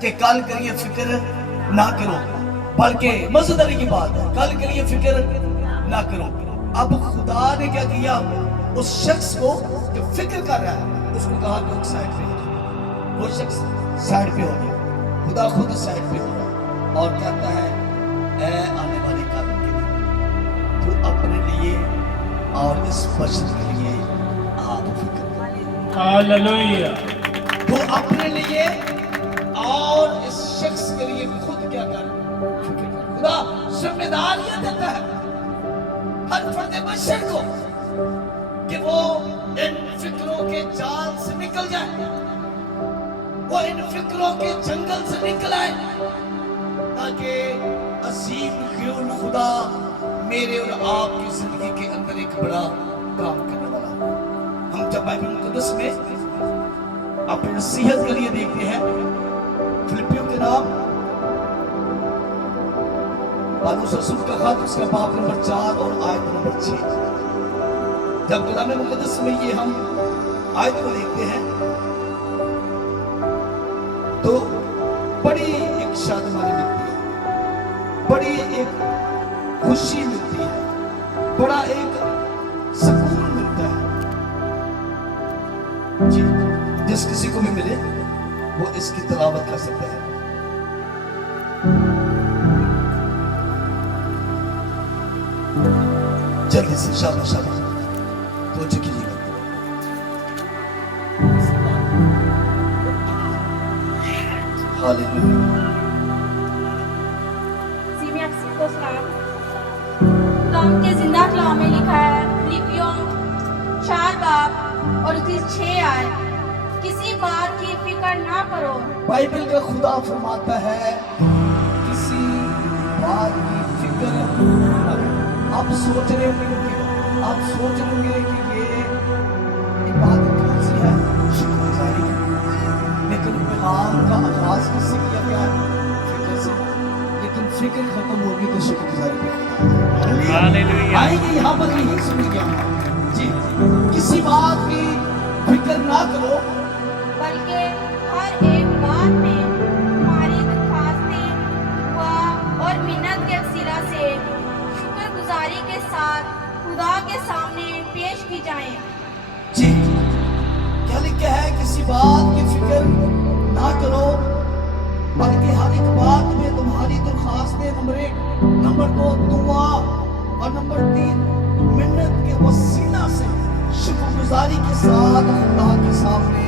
کہ کل کے لیے فکر نہ کرو، بلکہ مزیداری کی بات ہے، کل کے لیے فکر نہ کرو۔ اب خدا نے کیا کیا؟ اس شخص کو جو فکر کر رہا ہے اس کو کہا کہ سائڈ پہ ہو جائے۔ وہ شخص سائڈ پہ ہو گیا، خدا خود سائڈ پہ ہو رہا اور کہتا ہے اے آنے والے کل کے لیے تو اپنے لیے اور اس بشر کے لیے آپ فکر کر۔ ہاللویہ۔ تو اپنے لیے اور اس شخص کے لیے خود کیا کر فکر کر۔ خدا ذمہ داریاں دیتا ہے ہر فرد بشر کو کہ وہ ان فکروں کے جال سے نکل جائے، وہ ان فکروں کے جنگل سے نکل آئے، تاکہ عظیم خیال خدا میرے اور آپ کی زندگی کے اندر ایک بڑا کام کرنے والا ہو۔ ہم جب بائبل مقدس میں اپنی نصیحت کے لیے دیکھتے ہیں فلپیوں کے نام پالوس رسول کا خط، اس کا باب نمبر 4 اور آیت نمبر 6، جب کلام مقدس میں یہ ہم آیت کو دیکھتے ہیں تو بڑی ایک شادمانی ملتی ہے، بڑی ایک خوشی ملتی ہے، بڑا ایک سکون ملتا ہے۔ جی جس کسی کو بھی ملے وہ اس کی تلاوت کر سکتا ہے۔ جلدی سے شاباش شاباش توجہ کیجیے گا۔ ہاللویہ۔ سیمی اکثر کو سلام۔ کلام کے زندہ کلام میں لکھا ہے فلپیوں 4 باب اور اس کی 6 آیت، کسی بات کی فکر نہ کرو۔ بائبل کا خدا فرماتا ہے کسی بات کی فکر نہ کرو۔ آپ سوچ رہے ہوں گے کہ یہ عبادت کون سی ہے؟ شکر گزاری ہے، لیکن پیغام کا آغاز کس سے کیا گیا ہے؟ فکر سے۔ لیکن فکر ختم ہوگی تو شکر گزاری پہ ہاللویہ۔ آئیں گے یہاں پر یہی سن گیا جی کسی بات کی فکر نہ کرو بلکہ ہر ایک بات میں ہماری درخواستیں دعا اور منت کے وسیلہ سے شکر گزاری کے ساتھ خدا کے سامنے پیش کی جائیں۔ جی کیا لکھا ہے؟ کسی بات کی فکر نہ کرو بلکہ ہر ایک بات میں تمہاری درخواستیں نمبر 1، نمبر 2 دعا اور نمبر 3 منت کے وسیلہ سے شکر گزاری کے ساتھ خدا کے سامنے